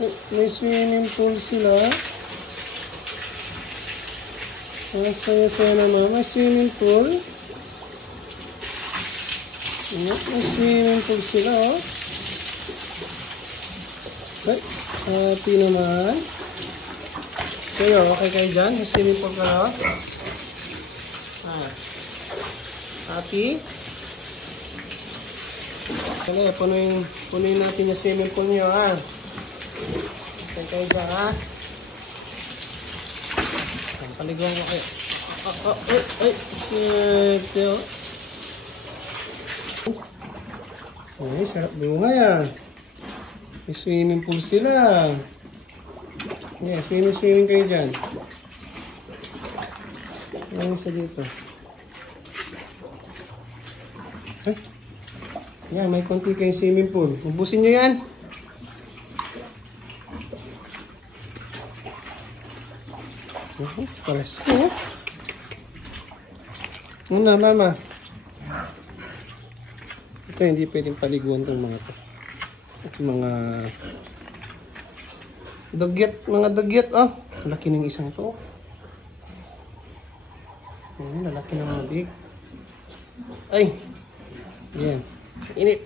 May swimming pool sila. Ang saya-saya naman. May swimming pool. May swimming pool sila, oh. Okay. Happy naman. Kayo, okay kayo dyan? May swimming pool ka, oh. Happy? Sige, punuin natin yung swimming pool nyo, ha? Okay kayo dyan, ha? Paliguan ko kayo. Siyete, oh. Ay, sarap bunga yan. May swimming pool sila. Yeah, swimming kayo dyan. Ano isa dito? Ay. Yan, may konti kayong swimming pool. Ubusin nyo yan. Pares ko. Muna, mama. Ito, hindi pwedeng paliguan itong mga ito. At mga dugyot, oh. Laki ng isang to. Lalaki ng mga big. Ay! Yan. Init.